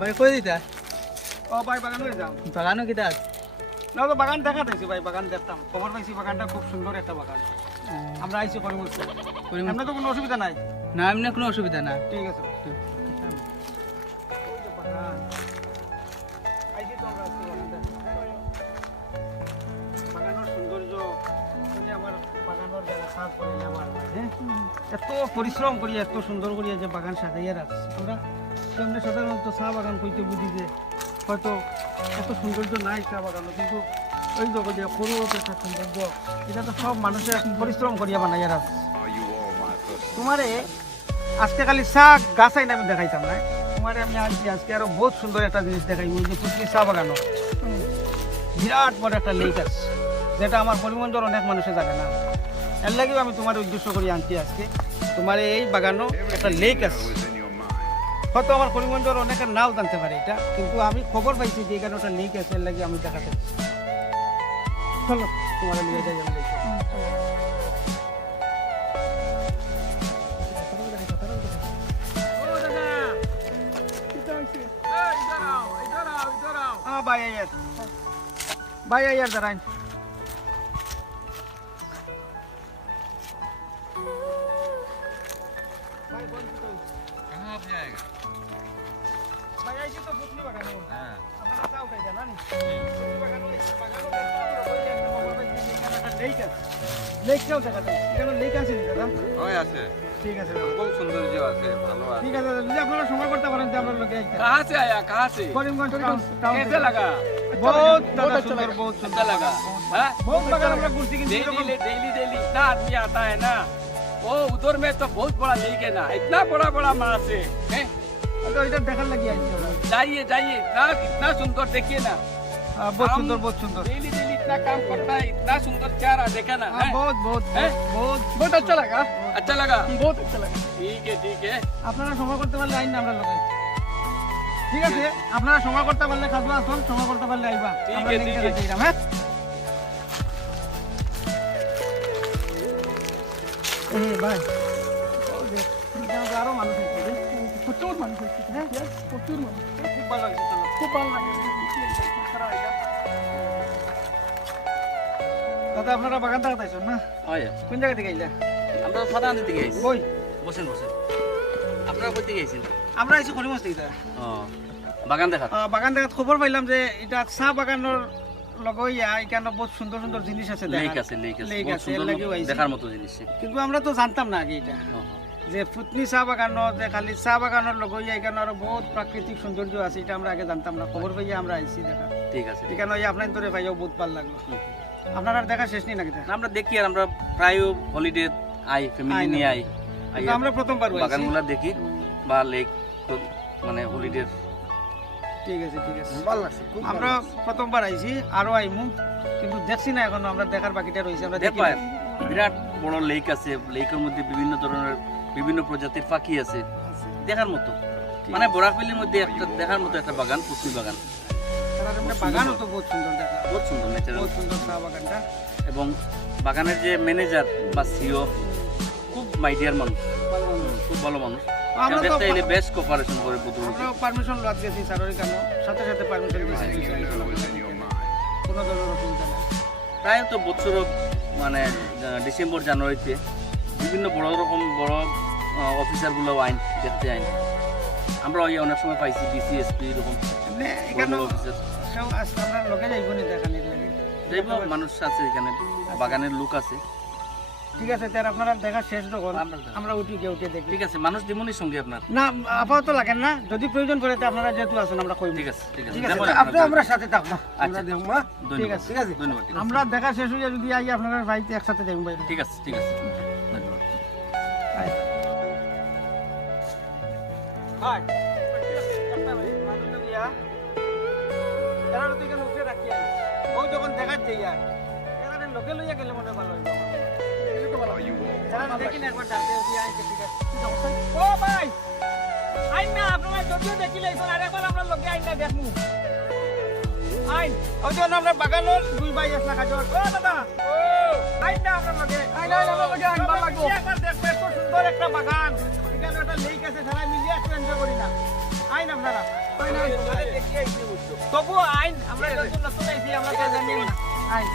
ভাই কই দিতা? ও ভাই বাগান হয়ে যাও। বাগানো কিতা না তো বাগান দেখা দিয়েছি ভাই বাগান দেখতাম। খবর পাইছি বাগানটা খুব সুন্দর একটা বাগান। আমরা আইছি করিমগঞ্জে করিম- এমনি তো কোনো অসুবিধা নাই? না এমনি কোনো অসুবিধা না। ঠিক আছে। হ্যাঁ? এত পরিশ্রম করি এত সুন্দর করি যে বাগান সাজাইয়া রাখছে। আমরা সামনে সাধারণত চা বাগান কইতে বুঝি যে হয়তো এত সৌন্দর্য নাই চা বাগানও কিন্তু ওই যে সরু একটা সৌন্দর্য, এটা তো সব মানুষের পরিশ্রম করিয়া বানাইয়া রাখছে। তোমারে আজকে খালি চা গাছাই না আমি দেখাইতাম না? তোমারে আমি আনছি আজকে আরও বহুত সুন্দর একটা জিনিস দেখাই যে পুষ্টি চা বাগানো বিরাট বড় একটা লেক আছে, যেটা আমার পরিমঞ্জল অনেক মানুষে জানে না। এর লাগেও আমি তোমার উদ্দেশ্য করি আনছি আজকে। তোমার এই বাগানো একটা লেক আছে। হয়তো আমার করিমগঞ্জের অনেকে নাও জানতে পারে এটা কিন্তু আমি খবর পাইছি যে এখানে ওটা লিক আছে লাগে আমি দেখাতে। চলো তোমার নিয়ে যাই আমি यार जरा भाई ऐसे तो कुछ नहीं बगाने अपना क्या उठाई जाना नहीं कुछ बगानो बगानो लेक আছে লেক কেউ দেখাতে এখানে লেক আছে নি দাদা হয় আছে ঠিক আছে খুব সৌন্দর্য আছে ভালো আছে ঠিক আছে দাদা যদি আপনারা সময় করতে পারেন তো আপনার লোকে আইতে कहाँ से आया कहाँ से করিমগঞ্জ টাউন টাউন कैसे लगा বহুত দাদা সুন্দর বহুত अच्छा সুন্দর लगा हाँ? বহুত বাগান আমরা ঘুরছি কিন্তু डेली এরকম डेली डेली इतना आदमी आता है ना वो उधर में तो बहुत बड़ा लेक है ना इतना बड़ा बड़ा मास है हैं? তো এটা দেখার লাগি আইছি আমরা जाइए जाइए इतना इतना सुंदर देखिए ना হ্যাঁ, বহুত हम সুন্দর বহুত সুন্দর डेली डेली इतना काम करता है इतना सुंदर चारा देखा ना হ্যাঁ, हैं? বহুত বহুত হ্যাঁ? বহুত বহুত अच्छा लगा अच्छा लगा বহুত अच्छा लगा ठीक है ठीक है আপনারা সময় করতে পারলে আইন না আমরা লোকে ঠিক আছে আপনারা সময় করতে পারলে খাজু আসুন সময় করতে পারলে আইবা ঠিক আমরা আছে, link ঠিক টা আছে। দিয়ে দিলাম, হ্যাঁ এই ভাই আরও মানুষ আছে প্রচুর মানুষ আছে হ্যাঁ প্রচুর মানুষ খুব ভালো লাগছে খুব ভালো লাগে দাদা আপনারা বাগান থাকতে আইসন না? কোন জায়গা থেকে আইলা আমরা সাদা আনতে দিকে আইছি। বই বসেন বসেন। আপনারা কই থেকে আইছেন? আমরা করিমগঞ্জ থেকে বাগান দেখা বাগান দেখাত। খবর পাইলাম যে এটা চাহ বাগানের লগইয়া এখানে বহুত সুন্দর সুন্দর জিনিস আছে লেক আছে লেক আছে লেক। দেখার মতো জিনিস কিন্তু আমরা তো জানতাম না আগে এটা। যে ফুটনি চাহ বাগানত যে খালি চাহ বাগানের লগইয়া এখানে আরও বহুত প্রাকৃতিক সৌন্দর্য আছে এটা আমরা আগে জানতাম না। খবর পাইয়া আমরা আইছি দেখা। ঠিক আছে। এখানে ওই আপনার ধরে পাইয়াও বহুত ভালো লাগল। আপনার আর দেখা শেষ নেই নাকি আমরা দেখি আর আমরা প্রায় হলিডে আই ফ্যামিলি নিয়ে আই। আমরা প্রথমবার বাগানগুলা দেখি বা লেক মানে হলিডে ঠিক আছে ঠিক আছে। ভালো লাগছে আমরা প্রথমবার আইছি আরও আইমু কিন্তু দেখছি না এখনও আমরা দেখার বাকিটা রয়েছে আমরা দেখি বিরাট বড় লেক আছে লেকের মধ্যে বিভিন্ন ধরনের বিভিন্ন প্রজাতির পাখি আছে। দেখার মতো। মানে বরাকবেলির মধ্যে একটা দেখার মতো একটা বাগান পুষ্টি বাগান। আমরা বাগানও তো বহুত সুন্দর দেখা। বহুত সুন্দর বহুত সুন্দর চা বাগানটা। এবং বাগানের যে ম্যানেজার বা সিও খুব মাইডিয়ার মানুষ। খুব ভালো মানুষ। আমরা তো দেখতে বেশ কোপারেশন করে বুধুর পারমিশন লাগ গেছি স্যারের কেন? সাথে সাথে পারমিশন দিয়েছি কোনো ধরনের অসুবিধা নেই। প্রায় তো বছর মানে ডিসেম্বর জানুয়ারিতে বিভিন্ন বড় রকম বড় অফিসারগুলো আইন দেখতে আইন। আমরা ওই অনেক সময় পাইছি ডিসিএসপি এরকম অফিসার আমরা লোকে যাইব নি দেখানির যাইব মানুষ আছে এখানে বাগানের লোক আছে। ঠিক আছে তার আপনারা দেখা শেষ যখন আমরা উঠি গিয়ে উঠে দেখি। ঠিক আছে মানুষ দিমনির সঙ্গে আপনার। না আপাতত লাগেন না। যদি প্রয়োজন পড়ে তো আপনারা যেহেতু আছেন আমরা কইব। ঠিক আছে ঠিক আছে। ঠিক আছে আপনি আমরা সাথে থাকব। আচ্ছা ঠিক আছে ঠিক আছে। ধন্যবাদ আমরা দেখা শেষ হয়ে যদি আই আপনারা বাড়িতে একসাথে যাইব বাইরে ঠিক আছে ঠিক আছে। ধন্যবাদ। হাই। ভাই এরা তো এখানে উঠে রাখি। বউ যখন দেখার যাই আর এখানে লোকে লইয়া গেলে মনে ভালো হইব ও ভাই আইন না আপনারা যদিও দেখিলে এখন আরেকবার আমরা লোকে আইন না দেখমু আইন ওই জন্য আমরা বাগানোর দুই ভাই আসলা কাজর ও দাদা ও আইন। না আমরা লোকে আইন আইন আমরা লোকে আইন ভালো লাগবো একবার দেখবে এত সুন্দর একটা বাগান এখানে একটা লেক আছে মিলিয়ে একটু এনজয় করি না আইন আপনারা আইন আইন তবু আইন আমরা নতুন আইছি আমরা তো জানি না আইন।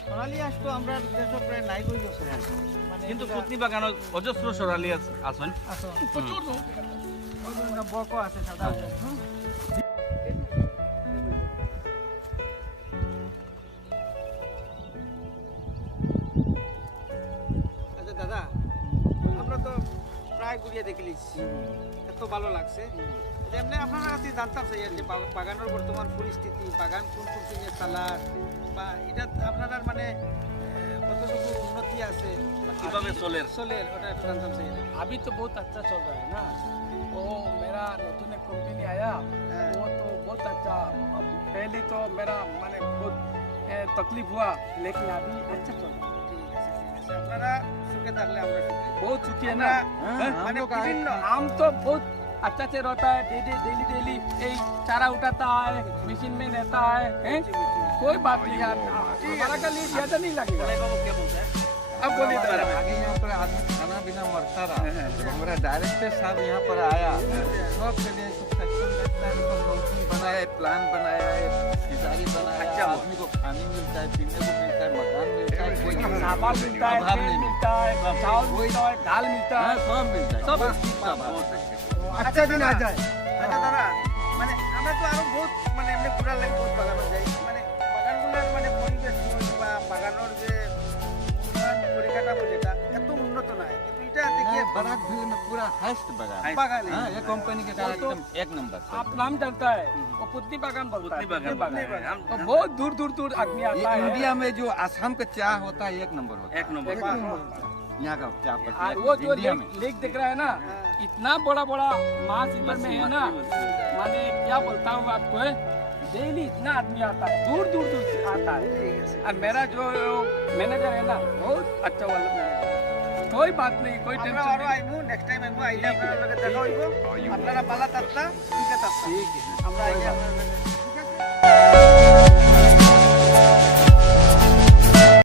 সোনালি আসতো আমরা দেশে প্রায় নাই কই মানে কিন্তু পুতনি বাগানত অজস্র সরালি আছে- আছেন। আসো বক আছে সাদা আচ্ছা। দাদা আমরা তো প্রায় ঘুরিয়ে দেখলিছি এত ভালো লাগছে। এমনি আপনার কাছে জানতাম চাই যে বা- বাগানের বর্তমান পরিস্থিতি বাগান কোন কোন দিনে চালার বা এটা আপনার মানে আহ, কতটুকু উন্নতি আছে বা কিভাবে চলের চলের ওটা একটু জানতাম চাই अभी तो बहुत अच्छा चल रहा है ना वो मेरा नतून एक कंपनी आया हाँ। वो तो बहुत अच्छा अब पहले तो मेरा माने बहुत ए, तकलीफ हुआ लेकिन अभी अच्छा चल रहा है ঠিক আছে ঠিক আছে আপনারা সুখে থাকলে আমরা সুখী बहुत चुकी है ना আমরা মানে বিভিন্ন हम तो बहुत अच्छा से रहता है डेली डेली डेली यही चारा उठाता है मशीन में रहता है, हैं? कोई बात नहीं यार। हमारा का लिए ज़्यादा नहीं लगेगा। अब बोलिए दादा। आगे यहाँ पर आदमी खाना बिना मरता रहा। जब हमारा डायरेक्टर साहब यहाँ पर आया सब के लिए है बनाया है प्लान बनाया है बनाया है अच्छा। आदमी को खाने मिलता है पीने को मिलता है मकान मिलता है कोई मिलता है मिलता है चावल मिलता है दाल मिलता हाँ। है सब मिलता है। सब बस इसका अभाव है। আচ্ছা দিন আ যায় আচ্ছা দাদা মানে আমরা তো আরো বহুত মানে এমনি ঘোরার লাগে বহুত বাগানো যাই মানে বাগানগুলোর মানে পরিবেশ বল বা বাগানোর যে উন্নয়ন পরিকাঠামো যেটা এত উন্নত নয় কিন্তু এটা দেখিয়ে हाँ, बारात भी में पूरा हाइस्ट बगान Highest বাগান हाँ ये कंपनी के साथ वो तो- एकदम एक नंबर से आप नाम जानता है वो पुतनी बागान बोलता पुतनी है बागान पुतनी बोलता है। हम- तो बहुत दूर दूर दूर आदमी ये आता है इंडिया में जो आसाम का चाय होता है एक नंबर होता এক है নম্বর यहाँ का चाय और पत्ती वो जो इंडिया लेक, में लेक दिख रहा है ना इतना बड़ा बड़ा मास इधर में है ना माने क्या बोलता हूँ आपको है डेली इतना आदमी आता है दूर दूर दूर से आता है और मेरा जो मैनेजर है ना बहुत अच्छा वाला मैनेजर है। कोई बात नहीं कोई আমরা टेंशन আরো नहीं আইমু নেক্সট টাইম আইমু আইলে আপনার লগে দেখা হইব আপনারা বালা তাত্তা ঠিক আছে আমরা আইলে আপনার লগে